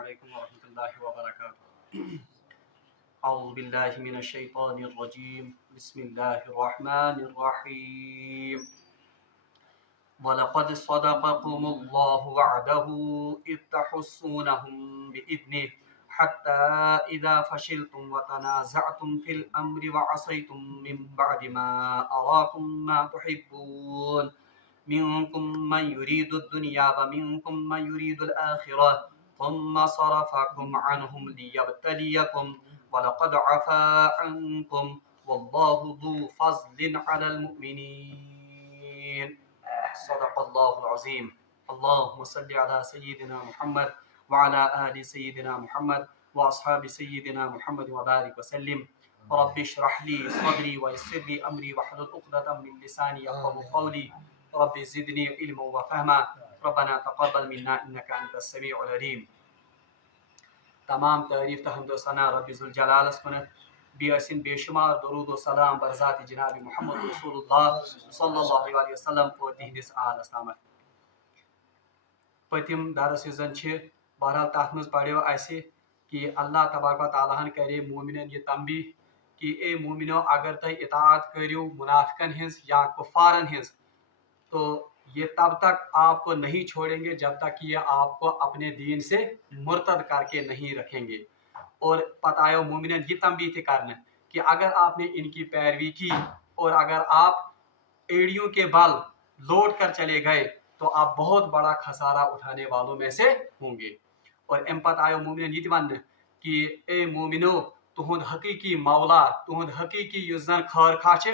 علیکم ورحمۃ اللہ وبرکاتہ۔ اعوذ باللہ من الشیطان الرجیم، بسم اللہ الرحمن الرحیم۔ وَلَقَدْ صَدَقَكُمُ اللَّهُ وَعْدَهُ إِذْ تَحُسُّونَهُم بِإِذْنِهِ حَتَّى إِذَا فَشِلْتُمْ وَتَنَازَعْتُمْ فِي الْأَمْرِ وَعَصَيْتُم مِّن بَعْدِ مَا أَرَاكُم مَّا تُحِبُّونَ مِنكُم مَّن يُرِيدُ الدُّنْيَا وَمِنكُم مَّن يُرِيدُ الْآخِرَةَ ثُمَّ صَرَفَكُمْ عَنْهُمْ لِيَبْتَلِيَكُمْ وَلَقَدْ عَفَا عَنكُمْ وَاللَّهُ ذُو فَضْلٍ عَلَى الْمُؤْمِنِينَ۔ صدق اللہ العظیم۔ اللہم صلی علی سیدنا محمد وعلی آل سیدنا محمد واصحاب سیدنا محمد وبارک وسلم۔ رب اشرح لی صدری ویسر لی امری واحلل عقدۃ من لسانی یفقهوا قولی۔ رب زدنی علما وفہما، ربنا تقبل منا انک انت السمیع العلیم۔ تمام تعریف تو حمد و ثنا رب ذوالجلالس کنت، بیسن بے شمار درود و سلام بر ذات جناب محمد رسول اللہ صلی اللہ علیہ وسلم اور تہندس آلس تامت۔ پتم درس زن بہرحال تات مز پڑھو اسہ کہ اللہ تبارک و تعالیٰ ہن کرے مومنن یہ تنبیہ کہ اے مومنو اگر تہ اطاعت کریو منافقن ہنز یا کفارن ہنز تو یہ تب تک آپ کو نہیں چھوڑیں گے جب تک کہ یہ آپ کو اپنے دین سے مرتد کر کے نہیں رکھیں گے۔ اور پتہ آئے مومنین یہ تنبیہ تھی کرنا کہ اگر آپ نے ان کی پیروی کی اور اگر آپ ایڑیوں کے بل لوٹ کر چلے گئے تو آپ بہت بڑا خسارہ اٹھانے والوں میں سے ہوں گے۔ اور ام پتہ آئے مومنین یہ ون کہ اے مومنو تہند حقیقی مولا، تہند حقیقی یس زن خیر خواہ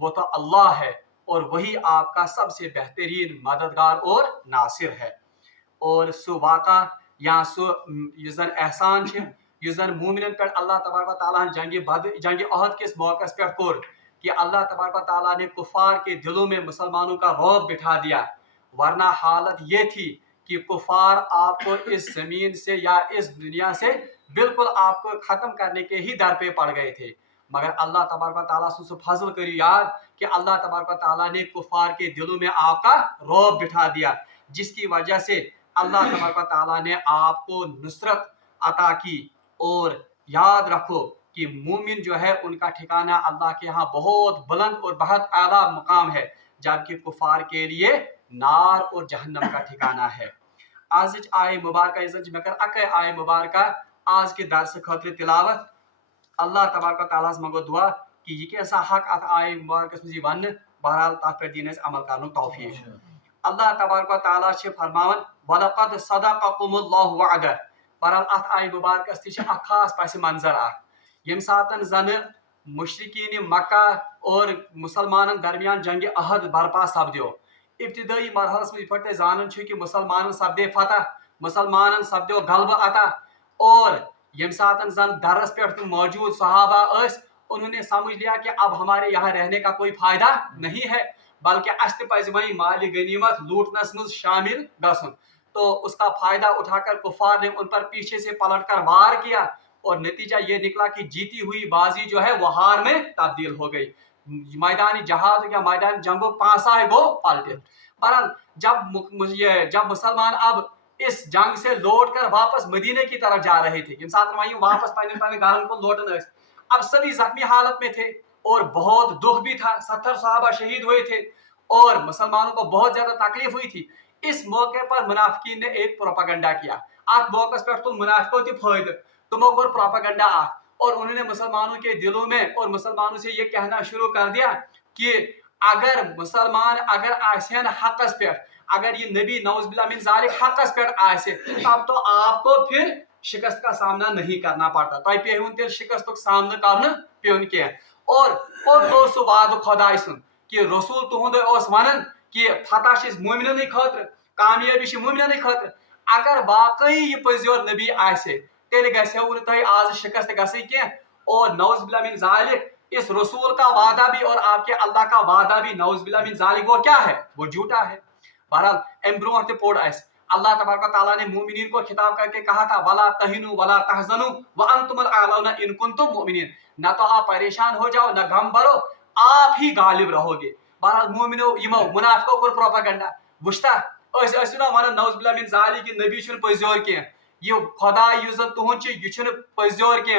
وہ تو اللہ ہے اور وہی آپ کا سب سے بہترین مددگار اور ناصر ہے۔ اور سو واقعہ یا سو یس زن احسان یس زن مومنن پر اللہ تبارک و تعالیٰ جنگ عہد کس موقع پر کور کہ اللہ تبارک و تعالیٰ نے کفار کے دلوں میں مسلمانوں کا رعب بٹھا دیا، ورنہ حالت یہ تھی کہ کفار آپ کو اس زمین سے یا اس دنیا سے بالکل آپ کو ختم کرنے کے ہی در پہ پڑ گئے تھے، مگر اللہ تبارک و تعالیٰ سے فضل کری یاد کہ اللہ تبارک و تعالیٰ نے کفار کے دلوں میں آپ کا رعب بٹھا دیا، جس کی وجہ سے اللہ تبارک و تعالیٰ نے آپ کو نصرت عطا کی۔ اور یاد رکھو کہ مومن جو ہے ان کا ٹھکانہ اللہ کے ہاں بہت بلند اور بہت اعلیٰ مقام ہے، جبکہ کفار کے لیے نار اور جہنم کا ٹھکانہ ہے۔ آج آئے مبارکہ میں کر اکے آئے مبارکہ آج کے درس خاطر تلاوت۔ اللہ تبارک و تعالیٰ منگو دعا کہ یہ کیسا حق ات آئے مبارکس مجھے ون بہرحال تات پر دین عمل کرنے توفیق۔ اللہ تبارک و تعالیٰ فرماون وَلَقَدْ صَدَقَكُمُ اللَّهُ وَعْدَهُ۔ بہرحال ات آئے مبارکس تھی اخ خاص پس منظر یم ساتن زن مشرقین مکہ اور مسلمانن درمیان جنگ عہد برپا سپدیو، ابتدائی مرحلس میں پہ زانن کہ مسلمانن سپدے فتح، مسلمانن سپدیو غلبہ عطا، اور یم ساتن زن درس پہ موجود صحابہ انہوں نے سمجھ لیا کہ اب ہمارے یہاں رہنے کا کوئی فائدہ نہیں ہے، بلکہ اس پز وہیں مال غنیمت لوٹنس مز شامل گھن۔ تو اس کا فائدہ اٹھا کر کفار نے ان پر پیچھے سے پلٹ کر وار کیا، اور نتیجہ یہ نکلا کہ جیتی ہوئی بازی جو ہے وہ ہار میں تبدیل ہو گئی، میدان جہاد یا میدان جنگو پانسا ہے وہ پلٹے۔ بہرحال جب مسلمان اب اس جنگ سے لوٹ کر واپس مدینے کی طرف جا رہے تھے، یم ساتھ وہیں واپس پنے گھروں کو لوٹن اب سبھی زخمی حالت میں تھے اور بہت دکھ بھی تھا، 70 صحابہ شہید ہوئے تھے اور مسلمانوں کو بہت زیادہ تکلیف ہوئی تھی۔ اس موقع پر منافقین نے ایک پروپیگنڈا کیا، ات موقع پر تم منافقوں تہ فائدہ، تمو کور پروپیگنڈا اور انہوں نے مسلمانوں کے دلوں میں اور مسلمانوں سے یہ کہنا شروع کر دیا کہ اگر مسلمان اگر آسین حقس پہ، اگر یہ نبی نعوذ باللہ من ذالک حقس پہ آسے تب تو آپ کو پھر شکست کا سامنا نہیں کرنا پڑتا، تہ پیون تیل شکست کا سامنا کرنا پیون کی۔ اور سہ وعدہ خدا سن کہ رسول تہند ونن کہ فتح مومنن خاطر، کامیابی مومنن خاطر، اگر واقعی یہ پزیور نبی آسے تیل گھو نا تہ آج شکست گھن کی، اور نعوذ باللہ من ذالک اس رسول کا وعدہ بھی اور آپ کے اللہ کا وعدہ بھی نعوذ باللہ من ذالک وہ کیا ہے، وہ جھوٹا ہے۔ بہرحال ام برو تہ پوڑ اللہ تبارک و تعالیٰ نے مومنین کو خطاب کر کے کہا تھا وَلَا تَهِنُوا وَلَا تَحْزَنُوا وَأَنْتُمُ الْأَعْلَوْنَ إِن كُنتُم مُؤْمِنِينَ۔ نہ تو آپ پریشان ہو جاؤ نہ غم برو، آپ ہی غالب رہو گے۔ بہرحال مومنو یمو منافقو کور پروپیگنڈا وشتا نا ونان نعوذ باللہ من ذالک نبی چھن پزیور کی، یہ خدا یوزن تہن یہ پزیور کی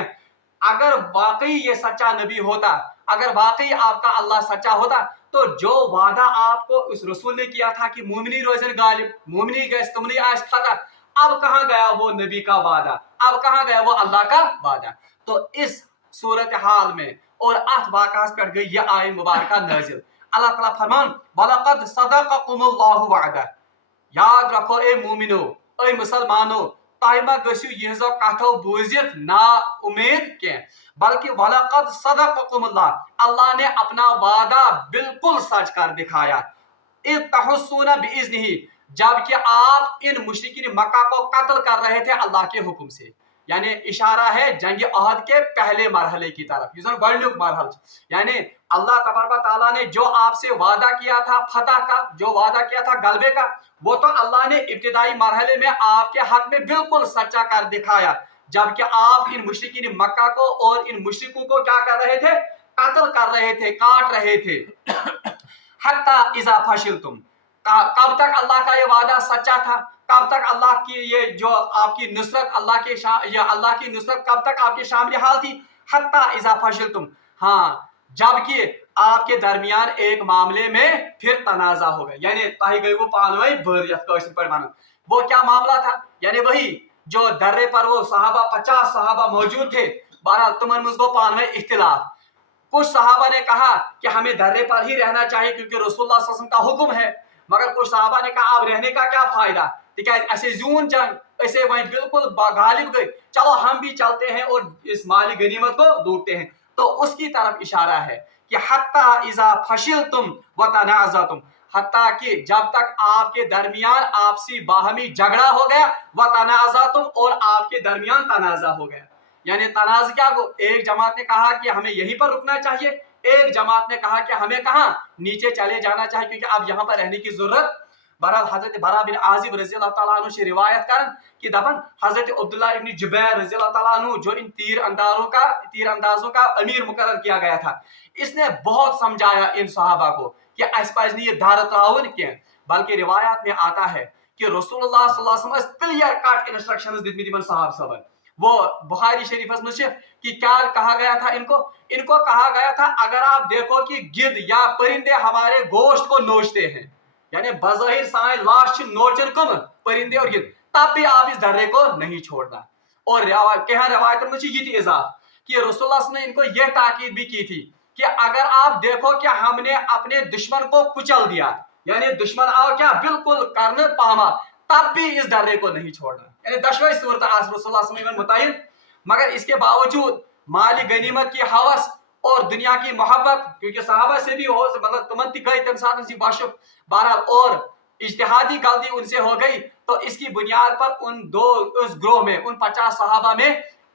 اگر واقعی یہ سچا نبی ہوتا اگر واقعی آپ کا اللہ سچا ہوتا تو جو وعدہ آپ کو اس رسول نے کیا تھا کہ مومنی روزن غالب مومنی گئے تمنی آس فتح اب کہاں گیا وہ نبی کا وعدہ اب کہاں گیا وہ اللہ کا وعدہ تو اس صورتحال میں اور ات واقعہ پہ گئی یہ آئے مبارکہ نازل اللہ تعالیٰ فرمان وَلَقَدْ صَدَقَكُمُ اللَّهُ وَعْدَهُ یاد رکھو اے مومنو اے مسلمانو تہ ما گژھو یہزو کتھو بوزت نا امید کی بلکہ وَلَقَدْ صَدَقَكُمُ اللَّهُ اللہ نے اپنا وعدہ بالکل سچ کر دکھایا اِذْ تَحُسُّونَ بِإِذْنِهِ جبکہ آپ ان مشرکین مکہ کو قتل کر رہے تھے اللہ کے حکم سے یعنی اشارہ ہے جنگ عہد کے پہلے مرحلے کی طرف یہ گۄڈنیُک مرحلہ یعنی اللہ تبارک و تعالیٰ نے جو آپ سے وعدہ کیا تھا فتح کا جو وعدہ کیا تھا غلبے کا وہ تو اللہ نے ابتدائی مرحلے میں آپ کے حق میں بالکل سچا کر دکھایا جبکہ آپ ان مشرکین مکہ کو اور ان مشرکوں کو کیا کر رہے تھے قتل کر رہے تھے کاٹ رہے تھے حتی اذا فشلتم کب تک اللہ کا یہ وعدہ سچا تھا کب تک اللہ کی یہ جو آپ کی نصرت اللہ کی نصرت کب تک آپ کے شامل حال تھی حتی اذا فشلتم ہاں جبکہ آپ کے درمیان ایک معاملے میں پھر تنازع ہو گئے یعنی تاہی گئی وہ پانوئی بریت کوشن پر مانو وہ کیا معاملہ تھا یعنی وہی جو درے پر وہ صحابہ 50 صحابہ موجود تھے بہرحال تمن مز کو پانوئی اختلاف کچھ صحابہ نے کہا کہ ہمیں درے پر ہی رہنا چاہیے کیونکہ رسول اللہ صلی اللہ علیہ وسلم کا حکم ہے مگر کچھ صحابہ نے کہا اب رہنے کا کیا فائدہ اسے زون جنگ اسے وہیں بالکل غالب گئے چلو ہم بھی چلتے ہیں اور اس مالی غنیمت کو لوٹتے ہیں تو اس کی طرف اشارہ ہے کہ حتی اذا فشلتم وتنازعتم حتیٰ کہ جب تک آپ کے درمیان آپسی باہمی جھگڑا ہو گیا وتنازعتم اور آپ کے درمیان تنازع ہو گیا یعنی تنازع کیا کو ایک جماعت نے کہا کہ ہمیں یہیں پر رکنا چاہیے ایک جماعت نے کہا کہ ہمیں کہاں نیچے چلے جانا چاہیے کیونکہ اب یہاں پر رہنے کی ضرورت بہرحال حضرت برا بن عازب رضی اللہ تعالیٰ عنہ سے روایت کرن کہ دپن حضرت عبداللہ ابن جبیر رضی اللہ تعالیٰ عنہ جو ان تیر اندازوں کا امیر مقرر کیا گیا تھا اس نے بہت سمجھایا ان صحابہ کو کہ اس پاس نہیں یہ دار تراون کیا بلکہ روایات میں آتا ہے کہ رسول اللہ صلی اللہ علیہ وسلم کلیئر کٹ انسٹرکشنز دیت تمن صحابہ صبر وہ بخاری شریف میں کہ کیا کہا گیا تھا ان کو کہا گیا تھا اگر آپ دیکھو کہ گدھ یا پرندے ہمارے گوشت کو نوچتے ہیں یعنی بظاہر سائن لاش نوچن کم پرندے اور گدھ تب بھی آپ اس درے کو نہیں چھوڑنا اور روایتوں میں یہ اضافہ کہ رسول اللہ نے ان کو یہ تاکید بھی کی تھی کہ اگر آپ دیکھو کہ ہم نے اپنے دشمن کو کچل دیا یعنی دشمن آؤ کیا بالکل کرنے پاما تب بھی اس درے کو نہیں چھوڑنا یعنی دشوئی صورت رسول اللہ صلی اللہ علیہ وسلم متعین مگر اس کے باوجود مالی غنیمت کی حوث اور دنیا کی محبت کیونکہ صحابہ سے بھی ہو مطلب تمن تی گئی تم ساتھ سی باشب بہرحال اور اجتہادی غلطی ان سے ہو گئی تو اس کی بنیاد پر اس گروہ میں ان 50 صحابہ میں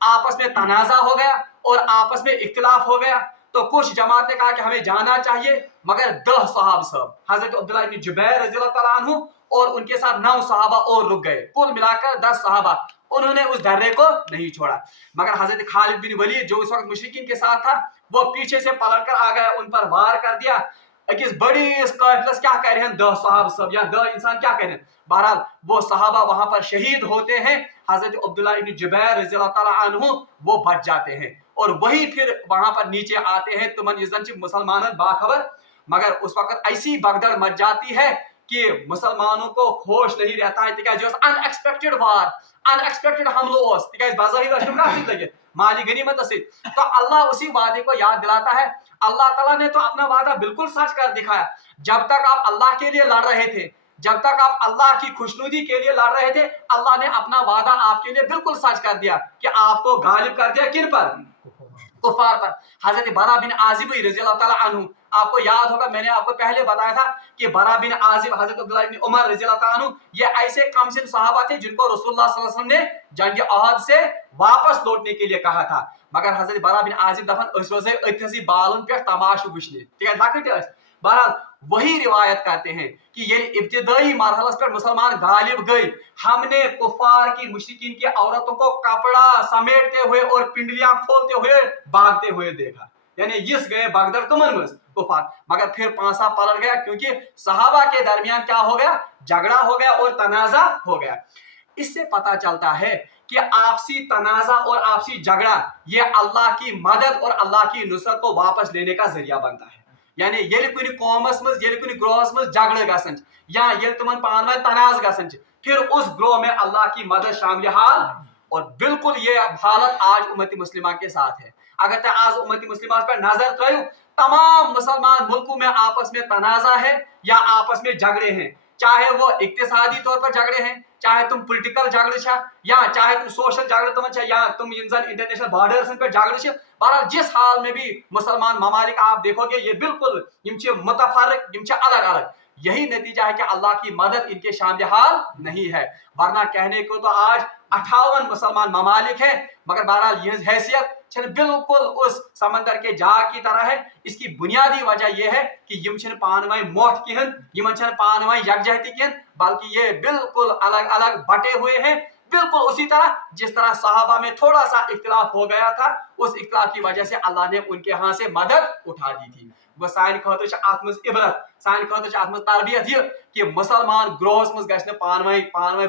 آپس میں تنازع ہو گیا اور آپس میں اختلاف ہو گیا تو کچھ جماعت نے کہا کہ ہمیں جانا چاہیے مگر 10 صحابہ حضرت عبداللہ ابن جبیر رضی اللہ تعالیٰ عنہ اور ان کے ساتھ 9 صحابہ اور رک گئے کل ملا کر 10 صحابہ انہوں نے اس درے کو نہیں چھوڑا مگر حضرت خالد بن ولید جو اس وقت مشرکین کے ساتھ تھا وہ پیچھے سے پلٹ کر آ گیا ان پر وار کر دیا اکس بڑی اس قافلس کیا کہہ رہے ہیں 10 صحابہ سب یا 10 انسان کیا کہہ رہے ہیں بہرحال وہ صحابہ وہاں پر شہید ہوتے ہیں حضرت عبداللہ ابن جبیر رضی اللہ تعالیٰ عنہ وہ بچ جاتے ہیں اور وہی پھر وہاں پر نیچے آتے ہیں تمن یزن مسلمان باخبر مگر اس وقت ایسی بغدڑ مچ جاتی ہے کہ مسلمانوں کو ہوش نہیں رہتا ہے تکیاز ان ایکسپیکٹڈ وار ان ایکسپیکٹڈ حملہ اس تکیاز بظاہر کافی لگے مالی غنیمت سے تو اللہ اسی وعدے کو یاد دلاتا ہے اللہ تعالیٰ نے تو اپنا وعدہ بالکل سچ کر دکھایا جب تک آپ اللہ کے لیے لڑ رہے تھے جب تک آپ اللہ کی خوشنودی کے لیے لڑ رہے تھے اللہ نے اپنا وعدہ آپ کے لیے بالکل سچ کر دیا کہ آپ کو غالب کر دیا کن پر کفار پر حضرت برا بن عازب رضی اللہ تعالیٰ عنہ آپ کو یاد ہوگا میں نے آپ کو پہلے بتایا تھا کہ برا بن عازب حضرت عبداللہ بن عمر رضی اللہ تعالیٰ عنہ یہ ایسے کم سن صحابہ تھے جن کو رسول اللہ صلی اللہ علیہ وسلم نے جنگ عہد سے واپس لوٹنے کے لیے کہا تھا مگر حضرت برا بن عازب دفن اس روزے اتھسی بالن پہ تماشو وچھنے ٹھیک ہے لکٹ بہرحال وہی روایت کرتے ہیں کہ یہ ابتدائی مرحلہ پر مسلمان غالب گئے ہم نے کفار کی مشرکین کی عورتوں کو کپڑا سمیٹتے ہوئے اور پنڈلیاں کھولتے ہوئے بھاگتے ہوئے دیکھا یعنی اس گئے بغدر کمن مز کفار مگر پھر پانسا پلٹ گیا کیونکہ صحابہ کے درمیان کیا ہو گیا جھگڑا ہو گیا اور تنازع ہو گیا इससे पता चलता है कि आपसी तनाज़ा और आपसी झगड़ा ये अल्लाह की मदद और अल्लाह की नुसरत को वापस लेने का जरिया बनता है। यानी ये कुछ कौमस मज ये कुछ ग्रोहस मज झगड़ गसन या ये तुमन पान में तनाज गसन फिर उस ग्रोह में अल्लाह की मदद शामिल हाल। और बिल्कुल ये हालत आज उम्मती मुस्लिमा के साथ है। अगर ते आज उम्मती मुस्लिमा पर नजर थयो तमाम मुसलमान मुल्कों में आपस में तनाजा है या आपस में झगड़े हैं, चाहे वो इक्तिसादी तौर पर झगड़े हैं, चाहे तुम पॉलिटिकल झगड़े छा या चाहे तुम सोशल झगड़े तुम या तुम इंटरनेशनल बॉर्डर्स पे झगड़े छे। बहरहाल जिस हाल में भी मुसलमान ममालिक आप देखोगे ये बिल्कुल मुतफर्रिक अलग अलग। यही नतीजा है कि अल्लाह की मदद इनके शामिल हाल नहीं है, वरना कहने को तो आज 58 मुसलमान ममालिक हैं, मगर बहरहाल ये हैसियत बिल्कुल उस समंदर के जहाज की तरह है। इसकी बुनियादी वजह यह है कि यम पान वही मोट कहन, यमन पान वही यकजहती कहन, बल्कि ये बिल्कुल अलग अलग बटे हुए हैं। बिल्कुल उसी तरह जिस तरह सहाबा में थोड़ा सा इख्तिलाफ हो गया था, उस इख्तिलाफ की वजह से अल्लाह ने उनके यहाँ से मदद उठा दी थी। वो सान खतर अत मज इबरत, सान खतर अत मज तरबियत ये कि मुसलमान ग्रोहस मज गश्न पान वही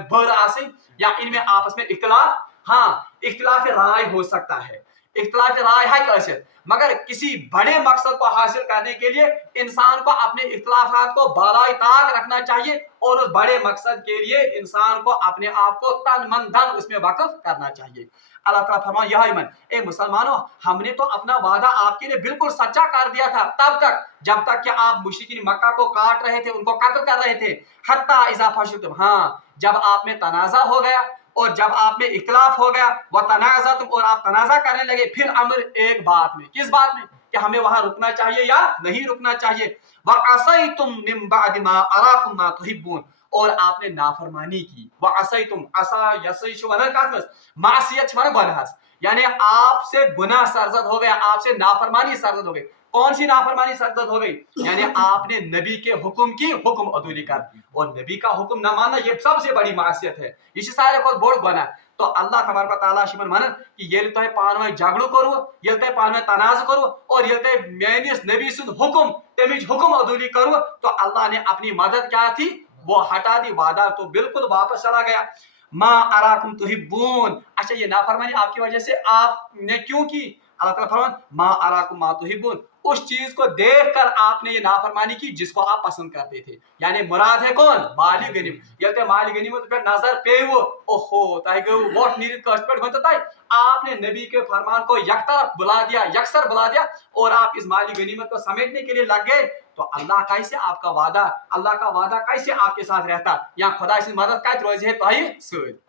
भर आसन या इनमें आपस में इख्तिलाफ, हाँ इख्तिलाफ राय हो सकता है, इख्तिलाफ राय है कैसे, मगर किसी बड़े मकसद को हासिल करने के लिए इंसान को अपने इख्तिलाफात को बालाई ताक रखना चाहिए और उस बड़े मकसद के लिए इंसान को अपने आप को तन मन धन उसमें वक़्फ़ करना चाहिए। अल्लाह ताला फरमाए यह मन ए मुसलमानों, हमने तो अपना वादा आपके लिए बिल्कुल सच्चा कर दिया था तब तक जब तक कि आप मुशरिकीन मक्का को काट रहे थे, उनको कत्ल कर रहे थे। हत्ता इज़ा फशलतुम, हाँ जब आप में तनाज़ा हो गया और जब आप में इख्तिलाफ हो गया, वह तनाज़ा तुम और आप तनाज़ा करने लगे, फिर अमर एक बात में, किस बात में कि हमें वहां रुकना चाहिए या नहीं रुकना चाहिए। वअसैतुम मिन बअदि मा अराकुम मा तुहिब्बून, और आपने नाफरमानी की। वअसैतुम असा यसैशु वना कासमस मासियत वना गुनाहस, यानी आपसे गुनाह सरजद हो गया, आपसे नाफरमानी सरजद हो गई। कौन सी नाफरमानी सरजद हो गई? यानी आपने नबी के हुक्म की हुक्म अदूरी कर, और नबी का हुक्म न मानना ये सबसे बड़ी मासियत है, इसी सारे को बोड़ गुनाह। तो अल्लाह तबारक व तआला शिमन मन कि ये तो पान में झगड़ू करो, ये तो पान में तनाज करो और ये तो मेनिस नबी सुन हुक्म तमिज हुक्म अदूरी करो। तो अल्लाह ने अपनी मदद क्या थी वो हटा दी, वादा तो बिल्कुल वापस चला गया। मा अराकुम तुहिब्बून, अच्छा ये नाफरमानी आपकी वजह से आपने क्यों की? अल्लाह ताला फरमान मा अराकुम मा तुहिब्बून, उस चीज को देखकर आपने ये नाफरमानी की जिसको आप पसंद करते थे। यानी मुराद है कौन? माली गनीम। ये माली गनीमत पे नजर पे वो ओहो ताई गो वोट नीरत का स्पेट होता था। आपने नबी के फरमान को यकतरफ बुला दिया, यकसर बुला दिया और आप इस माली गनीमत को समेटने के लिए लग गए। तो अल्लाह कैसे आपका वादा, अल्लाह का वादा कैसे आपके साथ रहता, या खुदा से मदद का रोज है तो ही सूद।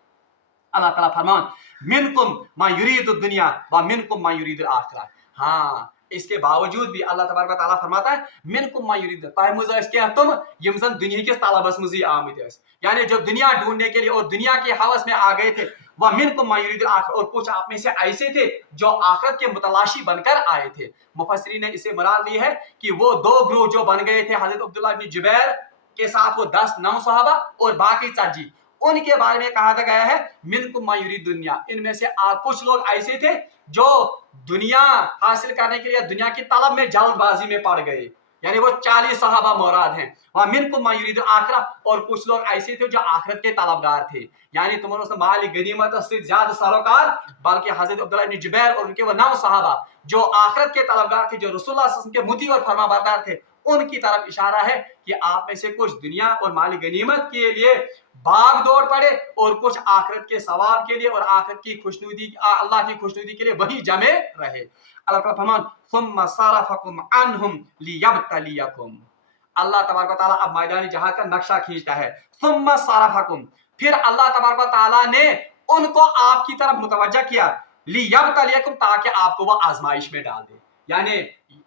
अल्लाह ताला फरमान मिनकुम मा युरीदु दुनिया व मिनकुम मा युरीदुल आखिरह। हाँ इसके बावजूद भी अल्लाह तबारक व तआला फरमाता है मिनकुम मा युरीदु, तह मुझ क्या तुम यम जन दुनिया के तलबस मुझ आमद, यानी जो दुनिया ढूंढने के लिए और दुनिया के हवस में आ गए थे। वह मिनकुम मा युरीदुल आखिरह, और कुछ आप में से ऐसे थे जो आखिरत के मुतलाशी बनकर आए थे। मुफस्सिरीन ने इसे मुराद ली है कि वो दो ग्रुप जो बन गए थे हजरत अब्दुल्लाह इब्न जुबैर के साथ वो 10 9 सहाबा और बाकी 40, उनके बारे में कहा गया है मिनकुम मा युरीदु दुनिया। इनमें से कुछ लोग ऐसे थे जो दुनिया हासिल करने के लिए दुनिया की तलब में जल्दबाजी में पड़ गए, यानी वो 40 सहाबा मुराद हैं। वह मिनकुम मा युरीदुल आखिरह, और कुछ लोग ऐसे थे जो आखिरत के तलबगार थे, यानी तुम्हारे माल गनीमत से ज्यादा सरोकार बल्कि हजरत अब्दुल्लाह इब्न जुबैर और उनके वो 9 सहाबा जो आखिरत के तलबगार थे, जो रसूलुल्लाह सल्लल्लाहु अलैहि वसल्लम के मुती और फरमाबरदार थे, उनकी तरफ इशारा है कि आप में से कुछ दुनिया और माली गनीमत के लिए भाग दौड़ पड़े और कुछ आखिरत के सवाब के लिए और आखिरत की खुशनुदी, अल्लाह की खुशनुदी के लिए वही जमे रहे। अल्लाह ताला फरमान सुम्मा सरफकुम अन्हुम लियब्तलियकुम। अल्लाह तबारक व तआला अब मैदानी जहाद का नक्शा खींचता है। सुम्मा सरफकुम, फिर अल्लाह तबारक व तआला ने उनको आपकी तरफ मुतवज्जा किया, लियब्तलियकुम, ताकि आपको वो आजमाइश में डाल दे। यानी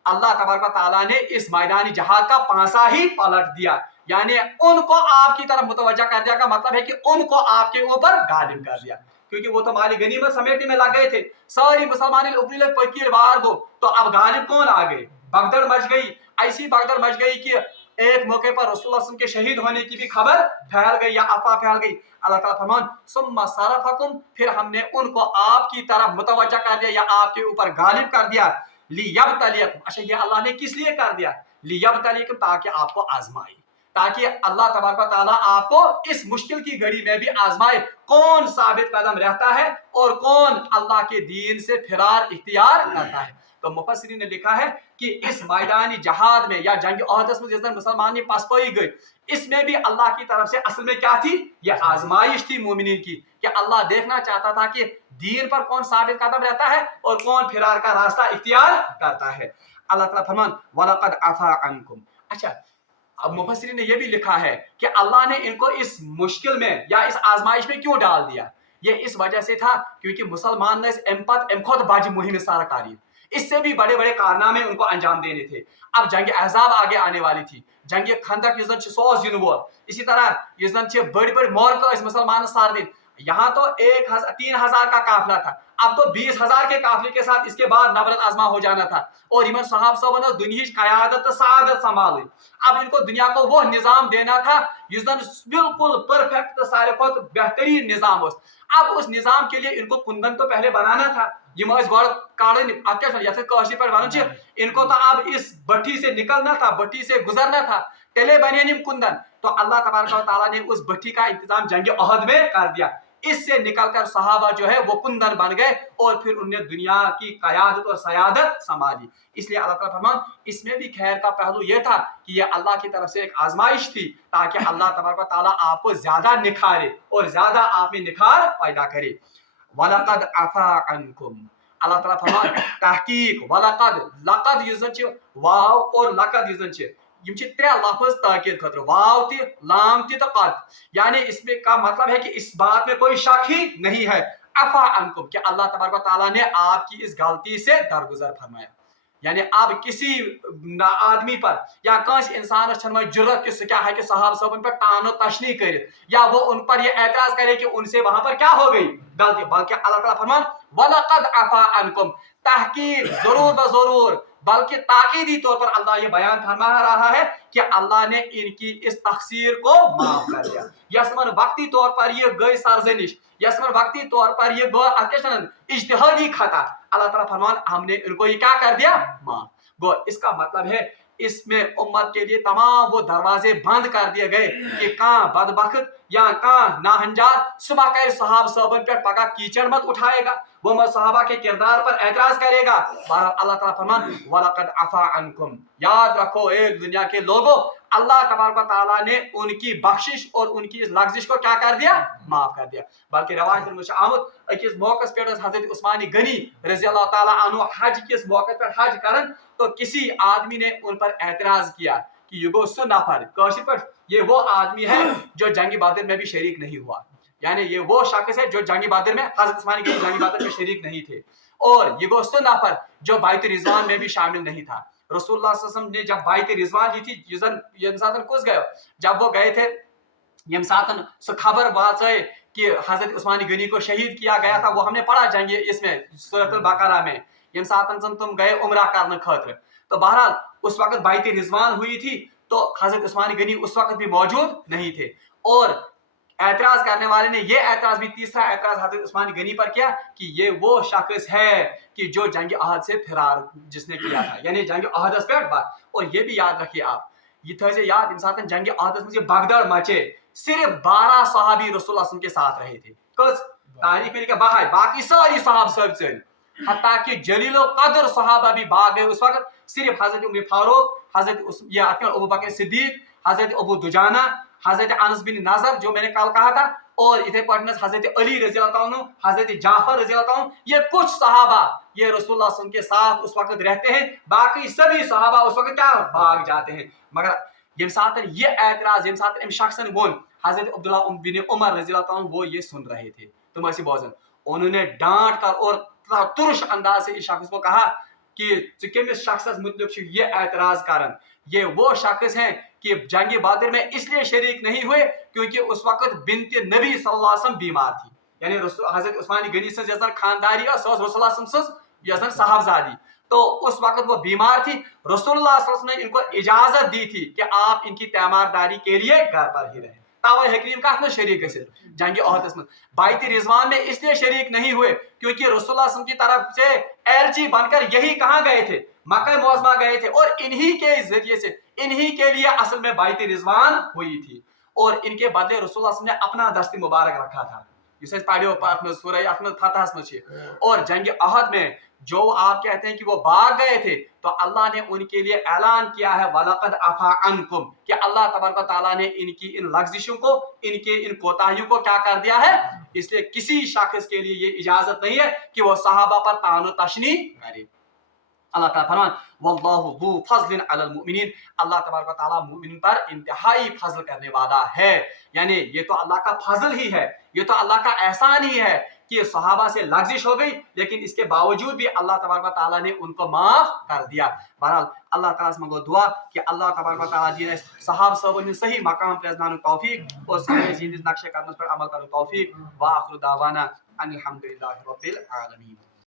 अल्लाह तबारक व तआला ने इस मैदानी जहाद का पासा ही पलट दिया, यानी उनको आपकी तरफ मुतवज्जा कर दिया का मतलब है कि उनको आपके ऊपर गालिब कर दिया, क्योंकि वो तो माली गनीमत समेटने में लग गए थे। सारी मुसलमानी पकीर बार को, तो अब गालिब कौन आ गए? भगदड़ मच गई, ऐसी भगदड़ मच गई कि एक मौके पर रसूलुल्लाह सल्लल्लाहु अलैहि वसल्लम के शहीद होने की भी खबर फैल गई या अफवाह फैल गई। अल्लाह ताला फरमान सुम्मा सरफकुम, फिर हमने उनको आपकी तरफ मुतवज्जा कर दिया या आपके ऊपर गालिब कर दिया। लियब्तलियकुम, अच्छा ये अल्लाह ने किस लिए कर दिया? लियब्तलियकुम, ताकि आपको आजमाए, ताकि अल्लाह तबारक व तआला आपको इस मुश्किल की घड़ी में भी आजमाए कौन साबित कदम रहता है और कौन अल्लाह के दीन से फिरार इख्तियार करता है। तो मुफस्सिरीन ने लिखा है कि इस मैदानी जहाद में या जंग ओहद में जिस दिन मुसलमान ने पसपाई गई, इसमें भी अल्लाह की तरफ से असल में क्या थी? यह आजमाइश थी मोमिनीन की, कि अल्लाह देखना चाहता था कि दीन पर कौन साबित कदम रहता है और कौन फिरार का रास्ता इख्तियार करता है। अल्लाह ताला फरमान वलक़द अफ़ा अन्कुम। अच्छा, अब मुफस्सिरीन ने यह भी लिखा है कि अल्लाह ने इनको इस मुश्किल में या इस आजमाइश में क्यों डाल दिया। ये इस वजह से था क्योंकि मुसलमान ने खुद बाजी मुहिम साराकारी, इससे भी बड़े बड़े कारनामे उनको अंजाम देने थे। अब जंग अहज़ाब आगे आने वाली थी, जंग खंदक युस जन सो जिन वोल, इसी तरह युस जन बड़ी बड़ी मोरक मुसलमान सार दिन। यहाँ तो 3,000 का काफिला था, अब तो 20,000 के काफिले के साथ इसके बाद नबरत आजमा हो जाना था। और इमन साहब साहब दुनिया कयादत सादत संभाली। अब इनको दुनिया को वो निजाम देना था युस बिल्कुल परफेक्ट सारे बेहतरीन निजाम उस। अब उस निजाम के लिए इनको कुंदन तो पहले बनाना था। इनको तो अब इस भट्टी से निकलना था, भट्टी से गुजरना था। टेले बने कुंदन, तो अल्लाह तबारक व तआला ने उस भट्टी का इंतजाम जंग ओहद में कर दिया। इससे निकलकर सहाबा जो है वो कुंदन बन गए और फिर उन्हें दुनिया की कयादत और सयादत संभाली। इसलिए अल्लाह ताला फरमान इसमें भी खैर का पहलू यह था कि यह अल्लाह की तरफ से एक आजमाइश थी, ताकि अल्लाह तबारक व तआला आपको ज्यादा निखारे और ज्यादा आप में निखार पैदा करे। वलक़द अफ़ा अन्कुम, अल्लाह ताला फरमान तहकीक वलक़द, लक़द युज़न वाव और लक़द युज़न यम त्रे लफ्ज ताकीद खतर, वाव ति लाम ति कद, यानी इसमें का मतलब है कि इस बात में कोई शक ही नहीं है अफ़ा अन्कुम, कि अल्लाह तबारक व तआला ने आपकी इस गलती से दरगुजर फरमाया। यानी अब किसी आदमी पर या कंस इंसान जुर्रत कि क्या है कि साहब साहब पर तानो तशनी करे या वो उन पर ये एतराज करे कि उनसे वहां पर क्या हो गई गलती, बल्कि अल्लाह ताला फरमान वलक़द अफ़ा अन्कुम, तहकीक जरूर ब जरूर, बल्कि ताकीदी तौर पर अल्लाह ये बयान फरमा रहा है कि अल्लाह ने इनकी इस तकसीर को माफ कर दिया। यसमन वक्ती तौर पर ये गई सरजनिश, यसमन वक्ती तौर पर ये इज्तिहादी खता, अल्लाह ताला फरमान हमने इनको ये क्या कर दिया? माफ। गो इसका मतलब है इसमें उम्मत के लिए तमाम वो दरवाजे बंद कर दिए गए कि कहाँ बदबख्त या कहाँ नाहंजार सुबह कह सहाब साहबन पर पका कीचड़ मत उठाएगा, वो मत सहाबा के किरदार पर एतराज करेगा। अल्लाह ताला फरमान वलक़द अफ़ा अन्कुम, याद रखो एक दुनिया के लोगों, अल्लाह तबारक व तआला ने उनकी बख्शिश और उनकी इस लग़्ज़िश को क्या कर दिया? माफ कर दिया। बल्कि रवायत में आमद अकिस मौक़े पर हज़रत उस्मान गनी रज़ी अल्लाह ताला अन्हु हज के मौके पर हज करन, तो किसी आदमी ने उन पर एतराज किया कि ये गो सो नफर काशी पर, ये वो आदमी है जो जंगी बदर में भी शरीक नहीं हुआ, यानी ये वो शख्स है जो जंगी बदर में हज़रत उस्मान गनी जंगी बदर में शरीक नहीं थे, और ये गो सो नफर जो बायत रिज़वान में भी शामिल नहीं था। रसूलुल्लाह सल्लल्लाहु अलैहि वसल्लम ने जब बायत रिज़वान ली थी यमसातन कुछ गए, जब वो गए थे यमसातन सो खबर वाचे कि हज़रत उस्मान गनी को शहीद किया गया था, वो हमने पढ़ा जंग इसमें सूरह बकरा में, यमसातन तुम गए उम्रा करने खातिर। तो बहरहाल उस वक्त बायत रिज़वान हुई थी, तो हज़रत उस्मान गनी उस वक्त भी मौजूद नहीं थे, और एतराज करने वाले ने ये एतराज भी, तीसरा एतराज हज़रत उस्मान गनी पर किया कि ये वो शख्स है कि जो जंग अहद से फिरार जिसने किया था, यानी जंग अहद पे बात। और ये भी याद रखिए आप, ये थे याद इंसान जंग अहद में भगदड़ मचे, सिर्फ 12 सहाबी रसूलुल्लाह के साथ रहे थे, तारीख में लिखा बाकी सारी सहाब सब चल, हत्ता कि जलीलो कदर सहाबा भी भाग गए उस वक्त, सिर्फ हजरत उमर फारूक, हजरत अबू बकर सिद्दीक, हजरत अबू दुजाना, हजरत अनस बिन नजर जो मैंने कल कहा था, और इधर पढ़ने हजरत अली रज़ी अल्लाह अन्हु, हजरत जाफर रज़ी अल्लाह अन्हु, ये कुछ सहाबा ये रसूलुल्लाह सल्लल्लाहु अलैहि वसल्लम के साथ उस वक्त रहते हैं, बाकी सभी सहाबा उस वक्त क्या भाग जाते हैं। मगर यम साथ ये एतराज यम साथ इम शख्स ने बोल हजरत अब्दुल्ला बिन उमर रज़ी अल्लाह अन्हु वो ये सुन रहे थे, तुम ऐसी बोझन, उन्होंने डांट कर और तुरश अंदाज से इस शख्स को कहा कि किस शख्स मुतल्लिक ये एतराज करन, ये वो शख्स हैं कि जंग बदर में इसलिए शरीक नहीं हुए क्योंकि उस वक्त बिन्त नबी सल्लल्लाहु अलैहि वसल्लम बीमार थी, यानी हजरत उस्मान गनी से जैसा खानदारी रसूलुल्लाह सल्लल्लाहु साहबजादी, तो उस वक्त वो बीमार थी। रसूलुल्लाह सल्लल्लाहु अलैहि वसल्लम ने इनको इजाजत दी थी कि आप इनकी तैमारदारी के लिए घर पर ही रहें, तावा हकीम का में शरीक है जंग अहद में। बायत रिज़वान में इसलिए शरीक नहीं हुए क्योंकि रसूलुल्लाह सल्लल्लाहु अलैहि वसल्लम की तरफ से एलची बनकर यही कहाँ गए थे, मक्का मुअज़्ज़मा गए थे और इन्हीं के जरिए से इन्हीं के लिए असल में बायत रिजवान हुई थी और इनके बदले रसूलुल्लाह सल्लल्लाहु अलैहि वसल्लम ने अपना दस्त मुबारक रखा था जिसे पढ़ियो पाक में सूरह अहद फतह में और जंग अहद में जो आप कहते हैं कि वो भाग गए थे तो अल्लाह ने उनके लिए ऐलान किया है वलक़द अफ़ा अन्कुम कि अल्लाह तबारक व तआला ने इनकी इन लग़्ज़िशों को इनके इन कोताहियों को क्या कर दिया है इसलिए किसी शख्स के लिए ये इजाजत नहीं है कि वो सहाबा पर तानो तशनी करे अल्लाह ताला फरमान वल्लाहु ज़ू फ़ज़लिन अलल मुमिनीन अल्लाह तबारक व तआला मुमिन पर इंतहाई फजल करने वाला है यानी ये तो अल्लाह का फजल ही है ये तो अल्लाह का एहसान ही है कि सहाबा से लग़्ज़िश हो गई लेकिन इसके बावजूद भी अल्लाह तबारक व तआला ने उनको माफ कर दिया बहरहाल अल्लाह ताला से मांगो दुआ कि अल्लाह तबारक व तआला दी सहाब सबन सही मकाम पर अज़नान तौफीक और सही ज़िंदगी नक्शे कदम पर अमल करने तौफीक व आखिर दावाना अनिल हम्दुलिल्लाहि रब्बिल आलमीन।